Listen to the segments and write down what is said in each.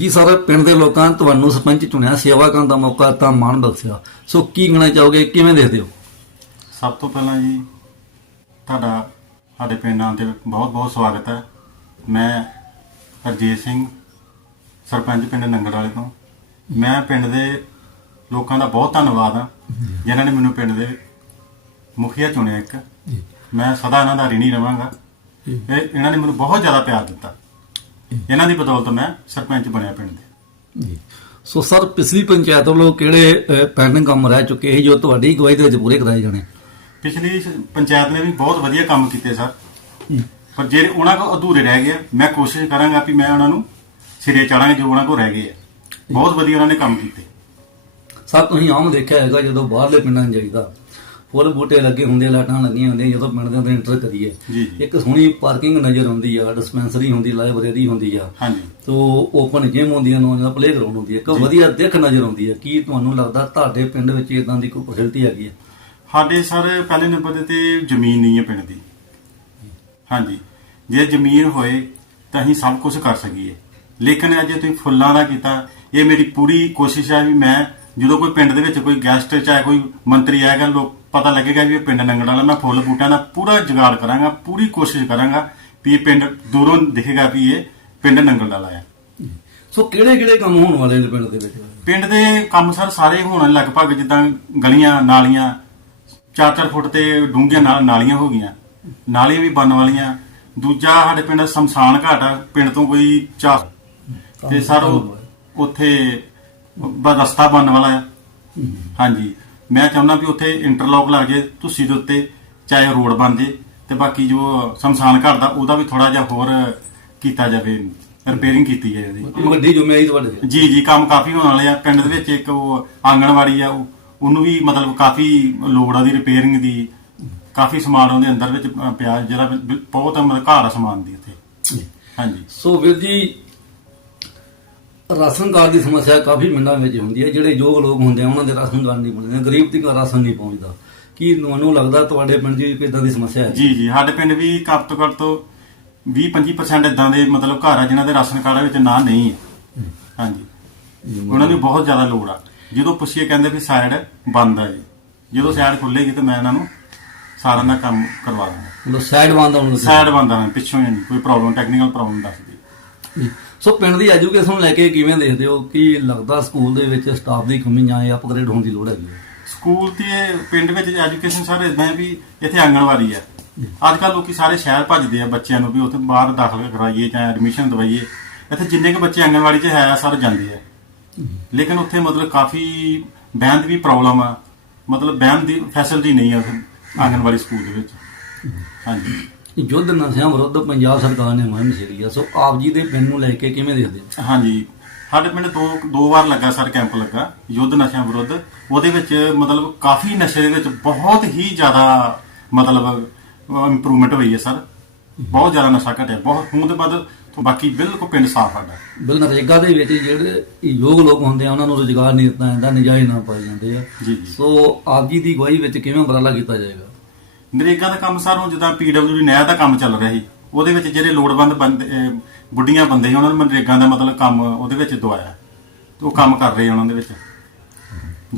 ਜੀ ਸਰ ਪਿੰਡ ਦੇ ਲੋਕਾਂ ਨੇ ਤੁਹਾਨੂੰ ਸਰਪੰਚ ਚੁਣਿਆ ਸੇਵਾ ਕਰਨ ਦਾ ਮੌਕਾ ਦਿੱਤਾ ਮਾਣ ਬਖਸ਼ਿਆ। ਸੋ ਕੀ ਕਹਿਣਾ ਚਾਹੋਗੇ ਕਿਵੇਂ ਦੇਖਦੇ ਹੋ? ਸਭ ਤੋਂ ਪਹਿਲਾਂ ਜੀ ਤੁਹਾਡਾ ਸਾਡੇ ਪਿੰਡ ਆਉਣ ਤੇ ਬਹੁਤ ਬਹੁਤ ਸਵਾਗਤ ਹੈ। ਮੈਂ ਹਰਜੀਤ ਸਿੰਘ ਸਰਪੰਚ ਪਿੰਡ ਨੰਗਲ ਵਾਲੇ ਤੋਂ। ਮੈਂ ਪਿੰਡ ਦੇ ਲੋਕਾਂ ਦਾ ਬਹੁਤ ਧੰਨਵਾਦ ਹਾਂ ਜਿਨ੍ਹਾਂ ਨੇ ਮੈਨੂੰ ਪਿੰਡ ਦੇ ਮੁਖੀਆ ਚੁਣਿਆ ਇੱਕ। ਮੈਂ ਸਦਾ ਇਹਨਾਂ ਦਾ ਰਿਣੀ ਰਵਾਂਗਾ। ਇਹ ਇਹਨਾਂ ਨੇ ਮੈਨੂੰ ਬਹੁਤ ਜ਼ਿਆਦਾ ਪਿਆਰ ਦਿੱਤਾ। ਇਹਨਾਂ ਦੀ ਬਦੌਲਤ ਮੈਂ ਸਰਪੰਚ ਬਣਿਆ ਪਿੰਡ ਦੇ। ਜੀ। ਸੋ ਸਰ ਪਿਛਲੀ ਪੰਚਾਇਤ ਵੱਲੋਂ ਕਿਹੜੇ ਪੈਂਡਿੰਗ ਕੰਮ ਰਹਿ ਚੁੱਕੇ ਸੀ ਜੋ ਤੁਹਾਡੀ ਅਗਵਾਈ ਦੇ ਵਿੱਚ ਪੂਰੇ ਕਰਾਏ ਜਾਣੇ? ਪਿਛਲੀ ਪੰਚਾਇਤ ਨੇ ਵੀ ਬਹੁਤ ਵਧੀਆ ਕੰਮ ਕੀਤੇ ਸਰ। ਪਰ ਜਿਹੜੇ ਉਹਨਾਂ ਕੋ ਅਧੂਰੇ ਰਹਿ ਗਏ ਮੈਂ ਕੋਸ਼ਿਸ਼ ਕਰਾਂਗਾ ਕਿ ਮੈਂ ਉਹਨਾਂ ਨੂੰ ਸਿਰੇ ਚਾੜਾਂਗੇ ਜੋ ਉਹਨਾਂ ਕੋ ਰਹਿ ਗਏ ਬਹੁਤ ਵਧੀਆ ਉਹਨਾਂ ਨੇ ਕੰਮ ਕੀਤੇ। ਸਰ ਤੁਸੀਂ ਆਮ ਦੇਖਿਆ ਹੈਗਾ ਜਦੋਂ ਬਾਹਰਲੇ ਪਿੰਡਾਂ ਜਾਈਦਾ ਫੁੱਲ ਬੂਟੇ ਲੱਗੇ ਹੁੰਦੇ ਲਾਈਟਾਂ ਲੱਗੀਆਂ ਹੁੰਦੀਆਂ ਜਦੋਂ ਪਿੰਡ ਦੇ ਅੰਦਰ ਇੰਟਰ ਕਰੀਏ। ਇੱਕ ਸੋਹਣੀ ਪਾਰਕਿੰਗ ਨਜ਼ਰ ਆਉਂਦੀ ਆ ਡਿਸਪੈਂਸਰੀ ਹੁੰਦੀ ਲਾਇਬ੍ਰੇਰੀ ਹੁੰਦੀ ਆ। ਹਾਂਜੀ। ਤੋ ਓਪਨ ਜਿਮ ਹੁੰਦੀਆਂ ਨੌਜਵਾਨ ਦਾ ਪਲੇ ਗਰਾਊਂਡ ਹੁੰਦੀ ਹੈ ਇੱਕ ਵਧੀਆ ਦਿੱਖ ਨਜ਼ਰ ਆਉਂਦੀ ਹੈ ਕੀ ਤੁਹਾਨੂੰ ਲੱਗਦਾ ਤੁਹਾਡੇ ਪਿੰਡ ਵਿੱਚ ਇਦਾਂ ਦੀ ਕੋਈ ਫੈਸਿਲਿਟੀ ਹੈਗੀ ਹੈ ਸਾਡੇ ਸਰ ਪਹਿਲੇ ਨੰਬਰ ਤੇ ਜ਼ਮੀਨ ਨਹੀਂ ਹੈ ਪਿੰਡ ਦੀ। ਹਾਂਜੀ। ਜੇ ਜ਼ਮੀਨ ਹੋਏ ਤਾਂ ਅਸੀਂ ਸਭ ਕੁਝ ਕਰ ਸਕੀਏ। ਲੇਕਿਨ ਅਜੇ ਤੁਸੀਂ ਫੁੱਲਾਂ ਦਾ ਕੀਤਾ ਇਹ ਮੇਰੀ ਪੂਰੀ ਕੋਸ਼ਿਸ਼ ਹੈ ਵੀ ਮੈਂ ਜਦੋਂ ਕੋਈ ਪਿੰਡ ਦੇ ਵਿੱਚ ਕੋਈ ਗੈਸਟ ਚਾਹੇ ਕੋਈ ਮੰਤਰੀ ਆਏਗਾ ਲੋਕ ਪਤਾ ਲੱਗੇਗਾ ਵੀ ਇਹ ਪਿੰਡ ਨੰਗਲ ਵਾਲਾ ਮੈਂ ਫੁੱਲ ਬੂਟਿਆਂ ਦਾ ਪੂਰਾ ਜੁਗਾੜ ਕਰਾਂਗਾ ਪੂਰੀ ਕੋਸ਼ਿਸ਼ ਕਰਾਂਗਾ ਵੀ ਇਹ ਪਿੰਡ ਦੂਰੋਂ ਦਿਖੇਗਾ ਵੀ ਇਹ ਪਿੰਡ ਨੰਗਲ ਵਾਲਾ ਹੈ। ਸੋ ਕਿਹੜੇ ਕਿਹੜੇ ਕੰਮ ਹੋਣ ਵਾਲੇ ਨੇ ਪਿੰਡ ਦੇ ਵਿੱਚ? ਪਿੰਡ ਦੇ ਕੰਮ ਸਰ ਸਾਰੇ ਹੋਣ ਲਗਭਗ ਜਿੱਦਾਂ ਗਲੀਆਂ ਨਾਲੀਆਂ 4-4 ਫੁੱਟ ਤੇ ਡੂੰਘੀਆਂ ਨਾਲ ਨਾਲੀਆਂ ਹੋ ਗਈਆਂ। ਨਾਲੀਆਂ ਵੀ ਬਣਨ ਵਾਲੀਆਂ। ਦੂਜਾ ਸਾਡੇ ਪਿੰਡ ਸ਼ਮਸ਼ਾਨ ਘਾਟ ਆ ਪਿੰਡ ਤੋਂ ਕੋਈ ਚਾਰ ਤੇ ਸਰ ਉੱਥੇ ਰਸਤਾ ਬਣਨ ਵਾਲਾ ਆ। ਹਾਂਜੀ। ਮੈਂ ਚਾਹੁੰਦਾ ਵੀ ਉੱਥੇ ਇੰਟਰਲੌਕ ਲੱਗ ਜੇ ਤੁਸੀਂ ਦੇ ਉੱਤੇ ਚਾਹੇ ਰੋਡ ਬਣ ਜੇ ਤੇ ਬਾਕੀ ਜੋ ਸ਼ਮਸ਼ਾਨ ਘਾਟ ਦਾ ਉਹਦਾ ਵੀ ਥੋੜਾ ਜਿਹਾ ਹੋਰ ਕੀਤਾ ਜਾਵੇ ਰਿਪੇਅਰਿੰਗ ਕੀਤੀ ਜਾਏ ਉਹਦੀ। ਵੱਡੀ ਜ਼ਿੰਮੇਵਾਰੀ ਤੁਹਾਡੇ ਤੇ। ਜੀ ਜੀ ਕੰਮ ਕਾਫੀ ਹੋਣ ਵਾਲੇ ਆ। ਪਿੰਡ ਦੇ ਵਿੱਚ ਇੱਕ ਉਹ ਆਂਗਣਵਾੜੀ ਆ ਉਹ- ਉਹਨੂੰ ਵੀ ਮਤਲਬ ਕਾਫੀ ਲੋੜ ਆ ਦੀ ਰਿਪੇਅਰਿੰਗ ਦੀ। ਕਾਫੀ ਸਮਾਨ ਉਹਦੇ ਅੰਦਰ ਵਿੱਚ ਪਿਆ ਜਿਹੜਾ ਬਹੁਤ ਮਤਲਬ ਘਾਟ ਆ ਸਮਾਨ ਦੀ ਉੱਥੇ। ਹਾਂਜੀ। ਸੋ ਵੀਰ ਜੀ ਰਾਸ਼ਨ ਕਾਰਡ ਦੀ ਸਮੱਸਿਆ ਕਾਫੀ ਪਿੰਡਾਂ ਵਿੱਚ ਹੁੰਦੀ ਹੈ। ਜਿਹੜੇ ਯੋਗ ਲੋਕ ਹੁੰਦੇ ਆ ਉਹਨਾਂ ਦੇ ਰਾਸ਼ਨ ਕਾਰਡ ਨਹੀਂ ਬਣਦੇ ਗਰੀਬ ਤੱਕ ਰਾਸ਼ਨ ਨਹੀਂ ਪਹੁੰਚਦਾ। ਕੀ ਤੁਹਾਨੂੰ ਲੱਗਦਾ ਤੁਹਾਡੇ ਪਿੰਡ 'ਚ ਵੀ ਇਦਾਂ ਦੀ ਸਮੱਸਿਆ ਹੈ? ਜੀ ਜੀ। ਸਾਡੇ ਪਿੰਡ ਵੀ ਘੱਟ ਤੋਂ ਘੱਟ ਤੋਂ 20-25% ਇਦਾਂ ਦੇ ਮਤਲਬ ਘਰ ਆ ਜਿਨ੍ਹਾਂ ਦੇ ਰਾਸ਼ਨ ਕਾਰਡ ਵਿੱਚ ਨਾਂ ਨਹੀਂ ਹੈ। ਹਾਂਜੀ। ਉਹਨਾਂ ਨੂੰ ਬਹੁਤ ਜ਼ਿਆਦਾ ਲੋੜ ਆ। ਜਦੋਂ ਪੁੱਛੀਏ ਕਹਿੰਦੇ ਵੀ ਸਾਈਡ ਬੰਦ ਆ ਜੀ। ਜਦੋਂ ਸਾਈਡ ਖੁੱਲੇਗੀ ਤਾਂ ਮੈਂ ਇਹਨਾਂ ਨੂੰ ਸਾਰਿਆਂ ਦਾ ਕੰਮ ਕਰਵਾ ਦਾਂਗਾ ਮਤਲਬ ਸਾਈਡ ਬੰਦ ਆਉਣ ਸਾਈਡ ਬੰਦ ਆ ਪਿੱਛੋਂ ਹੀ ਨਹੀਂ ਕੋਈ ਪ੍ਰੋਬਲਮ ਟੈਕਨੀਕਲ ਪ੍ਰੋਬਲਮ ਦੱਸਦੀ। ਸੋ ਪਿੰਡ ਦੀ ਐਜੂਕੇਸ਼ਨ ਨੂੰ ਲੈ ਕੇ ਕਿਵੇਂ ਦੇਖਦੇ ਹੋ? ਕੀ ਲੱਗਦਾ ਸਕੂਲ ਦੇ ਵਿੱਚ ਸਟਾਫ ਦੀ ਕਮੀ ਜਾਂ ਅਪਗ੍ਰੇਡ ਹੋਣ ਦੀ ਲੋੜ ਹੈਗੀ ਹੈ? ਸਕੂਲ ਤੇ ਪਿੰਡ ਵਿੱਚ ਐਜੂਕੇਸ਼ਨ ਸਰ ਇਦਾਂ ਹੈ ਵੀ ਇੱਥੇ ਆਂਗਣਵਾੜੀ ਹੈ। ਅੱਜ ਕੱਲ ਲੋਕੀ ਸਾਰੇ ਸ਼ਹਿਰ ਭੱਜਦੇ ਆ ਬੱਚਿਆਂ ਨੂੰ ਵੀ ਉੱਥੇ ਬਾਹਰ ਦਾਖਲ ਕਰਾਈਏ ਜਾਂ ਐਡਮਿਸ਼ਨ ਦਵਾਈਏ। ਇੱਥੇ ਜਿੰਨੇ ਕੁ ਬੱਚੇ ਆਂਗਣਵਾੜੀ 'ਚ ਹੈ, ਸਰ ਜਾਂਦੇ ਆ। ਲੇਕਿਨ ਉੱਥੇ ਮਤਲਬ ਕਾਫੀ ਬਹਿਣ ਦੀ ਵੀ ਪ੍ਰੋਬਲਮ ਆ। ਮਤਲਬ ਬਹਿਣ ਦੀ ਫੈਸਿਲਿਟੀ ਨਹੀਂ ਆ ਉੱਥੇ ਆਂਗਣਵਾੜੀ ਸਕੂਲ ਦੇ ਵਿੱਚ। ਹਾਂਜੀ। ਯੁੱਧ ਨਸ਼ਿਆਂ ਵਿਰੁੱਧ ਪੰਜਾਬ ਸਰਕਾਰ ਨੇ ਮੁਹਿੰਮ ਛੇੜੀ ਆ। ਸੋ ਆਪ ਜੀ ਦੇ ਪਿੰਡ ਨੂੰ ਲੈ ਕੇ ਕਿਵੇਂ ਦੇਖਦੇ ਹੋ? ਹਾਂਜੀ। ਸਾਡੇ ਪਿੰਡ ਦੋ ਦੋ ਵਾਰ ਲੱਗਾ ਸਰ ਕੈਂਪ ਲੱਗਾ ਯੁੱਧ ਨਸ਼ਿਆਂ ਵਿਰੁੱਧ। ਉਹਦੇ ਵਿੱਚ ਮਤਲਬ ਕਾਫੀ ਨਸ਼ੇ ਦੇ ਵਿੱਚ ਬਹੁਤ ਹੀ ਜ਼ਿਆਦਾ ਮਤਲਬ ਇੰਪਰੂਵਮੈਂਟ ਹੋਈ ਹੈ ਸਰ। ਬਹੁਤ ਜ਼ਿਆਦਾ ਨਸ਼ਾ ਘਟਿਆ ਬਹੁਤ ਹੁਣ ਦੇ ਬਾਅਦ ਬਾਕੀ ਬਿਲਕੁਲ ਪਿੰਡ ਸਾਫ਼ ਸਾਡਾ। ਬਿਲ ਨਰੇਗਾ ਦੇ ਵਿੱਚ ਜਿਹੜੇ ਯੋਗ ਲੋਕ ਹੁੰਦੇ ਆ ਉਹਨਾਂ ਨੂੰ ਰੁਜ਼ਗਾਰ ਨਹੀਂ ਦਿੱਤਾ ਜਾਂਦਾ ਨਜਾਇਜ਼ ਨਾ ਪਾਏ ਜਾਂਦੇ ਆ। ਸੋ ਆਪ ਜੀ ਦੀ ਅਗਵਾਈ ਵਿੱਚ ਕਿਵੇਂ ਉਪਰਾਲਾ ਕੀਤਾ ਜਾਏਗਾ? ਨਰੇਗਾ ਦਾ ਕੰਮ ਸਰ ਹੁਣ ਜਿੱਦਾਂ ਪੀਡਬਲਯੂ ਨਹਿਰ ਦਾ ਕੰਮ ਚੱਲ ਰਿਹਾ ਸੀ ਉਹਦੇ ਵਿੱਚ ਜਿਹੜੇ ਲੋੜਵੰਦ ਬੰਦੇ ਅਹ ਬੁੱਢੀਆਂ ਬੰਦੇ ਸੀ ਉਹਨਾਂ ਨੂੰ ਨਰੇਗਾ ਦਾ ਮਤਲਬ ਕੰਮ ਉਹਦੇ ਵਿੱਚ ਦਵਾਇਆ ਤੇ ਉਹ ਕੰਮ ਕਰ ਰਹੇ ਆ ਉਹਨਾਂ ਦੇ ਵਿੱਚ।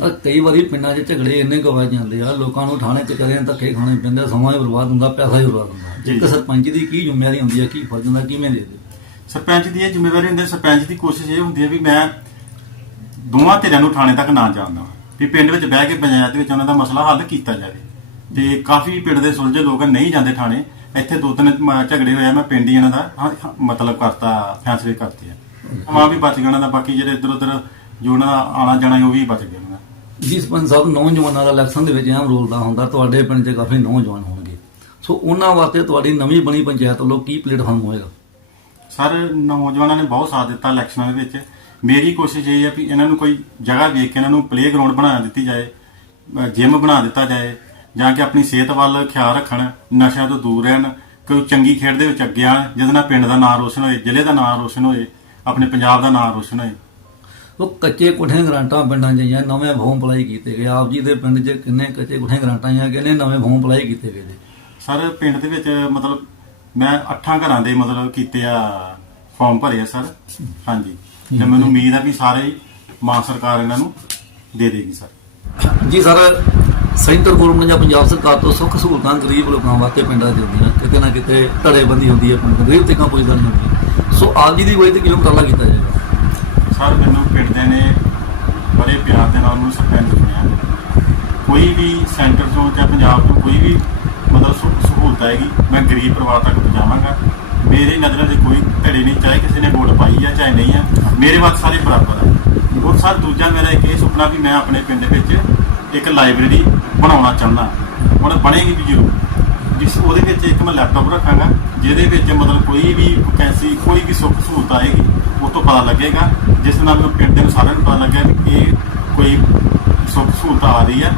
ਪਰ ਕਈ ਵਾਰੀ ਪਿੰਡਾਂ 'ਚ ਝਗੜੇ ਇੰਨੇ ਗਵਾ ਜਾਂਦੇ ਆ ਲੋਕਾਂ ਨੂੰ ਥਾਣੇ ਚ ਕਰੇ ਧੱਕੇ ਖਾਣੇ ਪੈਂਦੇ ਆ, ਸਮਾਂ ਹੀ ਬਰਬਾਦ ਹੁੰਦਾ ਪੈਸਾ ਹੀ ਬਰਬਾਦ ਹੁੰਦਾ। ਜੀ। ਇੱਕ ਸਰਪੰਚ ਦੀ ਕੀ ਜ਼ਿੰਮੇਵਾਰੀ ਹੁੰਦੀ ਹੈ ਕੀ ਫਰਜ਼ ਹੁੰਦਾ ਕਿਵੇਂ ਦੇ ਦੇ ਸਰਪੰਚ ਦੀ ਇਹ ਜ਼ਿੰਮੇਵਾਰੀ ਹੁੰਦੀ ਹੈ ਸਰਪੰਚ ਦੀ ਕੋਸ਼ਿਸ਼ ਇਹ ਹੁੰਦੀ ਹੈ ਵੀ ਮੈਂ ਦੋਵਾਂ ਧਿਰਾਂ ਨੂੰ ਥਾਣੇ ਤੱਕ ਨਾ ਜਾਣਦਾ ਵੀ ਪਿੰਡ ਵਿੱਚ ਬਹਿ ਕੇ ਪੰਚਾਇਤ ਵਿੱਚ ਉਹਨਾਂ ਦਾ ਮਸਲਾ ਹੱਲ ਕੀਤਾ ਜਾਵੇ। ਤੇ ਕਾਫੀ ਪਿੰਡ ਦੇ ਸੁਲਝੇ ਲੋਕ ਨਹੀਂ ਜਾਂਦੇ ਥਾਣੇ। ਇੱਥੇ ਦੋ ਤਿੰਨ ਝਗੜੇ ਹੋਇਆ ਮੈਂ ਪਿੰਡ ਹੀ ਇਹਨਾਂ ਦਾ ਮਤਲਬ ਕਰਤਾ ਫੈਸਲੇ ਕਰਤੇ ਆ। ਮਾਂ ਵੀ ਬਚ ਉਹਨਾਂ ਦਾ ਬਾਕੀ ਜਿਹੜੇ ਇੱਧਰ ਉੱਧਰ ਜੋ ਉਹਨਾਂ ਦਾ ਆਣਾ ਜਾਣਾ ਉਹ ਵੀ ਬਚ ਗਿਆ ਉਹਨਾਂ ਦਾ। ਜੀ ਸਰਪੰਚ ਸਾਹਿਬ ਨੌਜਵਾਨਾਂ ਦਾ ਇਲੈਕਸ਼ਨ ਦੇ ਵਿੱਚ ਅਹਿਮ ਰੋਲ ਦਾ ਹੁੰਦਾ ਤੁਹਾਡੇ ਪਿੰਡ 'ਚ ਕਾਫੀ ਨੌਜਵਾਨ ਹੋਣਗੇ। ਸੋ ਉਹਨਾਂ ਵਾਸਤੇ ਤੁਹਾਡੀ ਨਵੀਂ ਬਣੀ ਪੰਚਾਇਤ ਵੱਲੋਂ ਕੀ ਪਲੇਟਫਾਰਮ ਹੋਏਗਾ? ਸਰ ਨੌਜਵਾਨਾਂ ਨੇ ਬਹੁਤ ਸਾਥ ਦਿੱਤਾ ਇਲੈਕਸ਼ਨਾਂ ਦੇ ਵਿੱਚ। ਮੇਰੀ ਕੋਸ਼ਿਸ਼ ਇਹ ਹੈ ਵੀ ਇਹਨਾਂ ਨੂੰ ਕੋਈ ਜਗ੍ਹਾ ਵੇਖ ਕੇ ਇਹਨਾਂ ਨੂੰ ਪਲੇ ਗਰਾਊਂਡ ਬਣਾ ਦਿੱਤੀ ਜਾਏ ਜਿਮ ਬਣਾ ਦਿੱਤਾ ਜਾਏ। ਜਾਂ ਕਿ ਆਪਣੀ ਸਿਹਤ ਵੱਲ ਖਿਆਲ ਰੱਖਣ ਨਸ਼ਿਆਂ ਤੋਂ ਦੂਰ ਰਹਿਣ ਕੋਈ ਚੰਗੀ ਖੇਡ ਦੇ ਵਿੱਚ ਅੱਗੇ ਆਣ ਜਿਹਦੇ ਨਾਲ ਪਿੰਡ ਦਾ ਨਾਮ ਰੋਸ਼ਨ ਹੋਏ ਜ਼ਿਲ੍ਹੇ ਦਾ ਨਾਮ ਰੋਸ਼ਨ ਹੋਏ ਆਪਣੇ ਪੰਜਾਬ ਦਾ ਨਾਮ ਰੋਸ਼ਨ ਹੋਏ। ਉਹ ਕੱਚੇ ਕੁੱਠੇ ਗ੍ਰਾਂਟਾਂ ਪਿੰਡਾਂ 'ਚ ਜਾਂ ਨਵੇਂ ਫਾਰਮ ਅਪਲਾਈ ਕੀਤੇ ਗਏ। ਆਪ ਜੀ ਦੇ ਪਿੰਡ 'ਚ ਕਿੰਨੇ ਕੱਚੇ ਕੁੱਠੇ ਗ੍ਰਾਂਟਾਂ ਜਾਂ ਕਿੰਨੇ ਨਵੇਂ ਫਾਰਮ ਅਪਲਾਈ ਕੀਤੇ ਗਏ ਨੇ? ਸਰ ਪਿੰਡ ਦੇ ਵਿੱਚ ਮਤਲਬ ਮੈਂ ਅੱਠਾਂ ਘਰਾਂ ਦੇ ਮਤਲਬ ਕੀਤੇ ਆ ਫਾਰਮ ਭਰੇ ਆ ਸਰ। ਹਾਂਜੀ। ਤੇ ਮੈਨੂੰ ਉਮੀਦ ਹੈ ਵੀ ਸਾਰੇ ਮਾਨ ਸਰਕਾਰ ਇਹਨਾਂ ਨੂੰ ਦੇ ਦੇਗੀ ਸਰ। ਜੀ ਸਰ ਸੈਂਟਰ ਗਵਰਨਮੈਂਟ ਜਾਂ ਪੰਜਾਬ ਸਰਕਾਰ ਤੋਂ ਸੁੱਖ ਸਹੂਲਤਾਂ ਗਰੀਬ ਲੋਕਾਂ ਵਾਸਤੇ ਪਿੰਡਾਂ 'ਚ ਹੁੰਦੀਆਂ ਕਿਤੇ ਨਾ ਕਿਤੇ ਧੜੇਬੰਦੀ ਹੁੰਦੀ ਹੈ ਪਿੰਡ ਗਰੀਬ ਤੇ ਪੁੱਜਦਾ ਨਹੀਂ ਹੁੰਦੀ। ਸੋ ਅੱਜ ਦੀ ਵਜ੍ਹਾ ਤੇ ਕਿਉਂ ਉਪਰਾਲਾ ਕੀਤਾ ਜਾਏਗਾ ਸਰ, ਮੈਨੂੰ ਪਿੰਡ ਦੇ ਨੇ ਬੜੇ ਪਿਆਰ ਦੇ ਨਾਲ ਮੈਨੂੰ ਸਰਪੰਚ ਚੁਣਿਆ ਕੋਈ ਵੀ ਸੈਂਟਰ ਤੋਂ ਜਾਂ ਪੰਜਾਬ ਤੋਂ ਕੋਈ ਵੀ ਮਤਲਬ ਸੁ- ਸਹੂਲਤ ਆਏਗੀ, ਮੈਂ ਗਰੀਬ ਪਰਿਵਾਰ ਤੱਕ ਪਹੁੰਚਾਵਾਂਗਾ ਮੇਰੀ ਨਜ਼ਰ 'ਚ ਕੋਈ ਧੜੇ ਨਹੀਂ, ਚਾਹੇ ਕਿਸੇ ਨੇ ਵੋਟ ਪਾਈ ਆ ਚਾਹੇ ਨਹੀਂ ਆ, ਮੇਰੇ ਵਾਸਤੇ ਸਾਰੇ ਬਰਾਬਰ ਆ। ਔਰ ਸਰ, ਦੂਜਾ ਮੇਰਾ ਇੱਕ ਇਹ ਸੁਪਨਾ ਵੀ ਮੈਂ ਆਪਣੇ ਪਿੰਡ ਵਿੱਚ ਇੱਕ ਲਾਇਬ੍ਰੇਰੀ ਬਣਾਉਣਾ ਚਾਹੁੰਦਾ। ਹੁਣ ਬਣੇਗੀ ਵੀ ਜ਼ਰੂਰ। ਜਿਸ ਉਹਦੇ ਵਿੱਚ ਇੱਕ ਮੈਂ ਲੈਪਟਾਪ ਰੱਖਾਂਗਾ, ਜਿਹਦੇ ਵਿੱਚ ਮਤਲਬ ਕੋਈ ਵੀ ਵੈਕੈਂਸੀ ਕੋਈ ਵੀ ਸੁੱਖ ਸਹੂਲਤ ਆਏਗੀ, ਉਹ ਤੋਂ ਪਤਾ ਲੱਗੇਗਾ। ਜਿਸ ਨਾਲ ਮੈਨੂੰ ਪਿੰਡ ਦੇ ਸਾਰਿਆਂ ਨੂੰ ਪਤਾ ਲੱਗਿਆ ਵੀ ਇਹ ਕੋਈ ਸੁੱਖ ਸਹੂਲਤ ਆ ਰਹੀ ਹੈ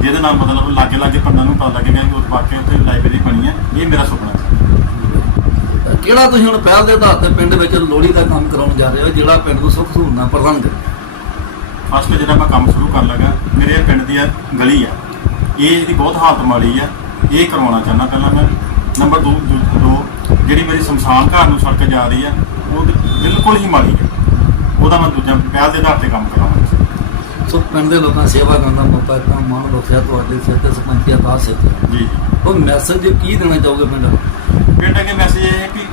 ਜਿਹਦੇ ਨਾਲ ਮਤਲਬ ਲਾਗੇ ਲਾਗੇ ਪਿੰਡਾਂ ਨੂੰ ਪਤਾ ਲੱਗੇਗਾ ਕਿ ਉਹ ਵਾਕਿਆ ਉੱਥੇ ਲਾਇਬ੍ਰੇਰੀ ਬਣੀ ਹੈ ਇਹ ਮੇਰਾ ਸੁਪਨਾ ਹੈ ਕਿਹੜਾ ਤੁਸੀਂ ਹੁਣ ਪਹਿਲ ਦੇ ਆਧਾਰ ਤੇ ਪਿੰਡ ਵਿੱਚ ਲੋਹੜੀ ਦਾ ਕੰਮ ਕਰਾਉਣ ਜਾ ਰਹੇ ਹੋ, ਜਿਹੜਾ ਪਿੰਡ ਨੂੰ ਸੁੱਖ ਸਹੂਲਤਾਂ ਪ੍ਰਦਾਨ ਕਰੇ? ਫਸਟ ਜਿਹੜਾ ਮੈਂ ਕੰਮ ਸ਼ੁਰੂ ਕਰਨ ਲੱਗਾ ਮੇਰੇ ਪਿੰਡ ਦੀ ਗਲੀ ਆ। ਇਹ ਇਹਦੀ ਬਹੁਤ ਹਾਲਤ ਮਾੜੀ ਆ। ਇਹ ਕਰਵਾਉਣਾ ਚਾਹੁੰਦਾ ਪਹਿਲਾਂ ਮੈਂ। ਨੰਬਰ 2 ਦੋ ਜਿਹੜੀ ਮੇਰੀ ਸ਼ਮਸ਼ਾਨ ਘਾਟ ਨੂੰ ਸੜਕ ਜਾ ਰਹੀ ਆ ਉਹ ਤੇ ਬਿਲਕੁਲ ਹੀ ਮਾੜੀ ਆ। ਉਹਦਾ ਮੈਂ ਦੂਜਾ ਪਹਿਲ ਦੇ ਆਧਾਰ ਤੇ ਕੰਮ ਕਰਾਵਾਂਗਾ ਸੋ। ਪਿੰਡ ਦੇ ਲੋਕਾਂ ਸੇਵਾ ਕਰਨ ਦਾ ਮੌਕਾ ਦਿੱਤਾ। ਮਾਣ ਬਖਸ਼ਿਆ ਤੁਹਾਡੇ ਸਿਰ ਤੇ ਸਰਪੰਚੀਆ ਦਾ ਤੇ ਜੀ। ਉਹ ਮੈਸੇਜ ਕੀ ਦੇਣਾ ਚਾਹੋਗੇ ਪਿੰਡ? ਪਿੰਡ ਅੱਗੇ ਮੈਸੇਜ ਇਹ ਹੈ ਕਿ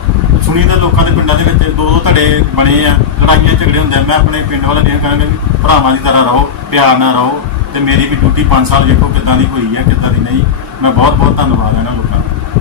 ਸੁਣੀ ਦੇ ਲੋਕਾਂ ਦੇ ਪਿੰਡਾਂ ਦੇ ਵਿੱਚ ਦੋ ਦੋ ਧੜੇ ਬਣੇ ਆ, ਲੜਾਈਆਂ ਝਗੜੇ ਹੁੰਦੇ ਆ। ਮੈਂ ਆਪਣੇ ਪਿੰਡ ਵਾਲੇ ਨੇ ਕਰਾਂਗਾ ਵੀ ਭਰਾਵਾਂ ਦੀ ਤਰ੍ਹਾਂ ਰਹੋ, ਪਿਆਰ ਨਾਲ ਰਹੋ ਤੇ ਮੇਰੀ ਵੀ ਡਿਊਟੀ 5 ਸਾਲ ਵੇਖੋ ਕਿੱਦਾਂ ਦੀ ਹੋਈ ਹੈ ਕਿੱਦਾਂ ਦੀ ਨਹੀਂ। ਮੈਂ ਬਹੁਤ ਬਹੁਤ ਧੰਨਵਾਦ ਹਾਂ ਇਹਨਾਂ ਲੋਕਾਂ ਦਾ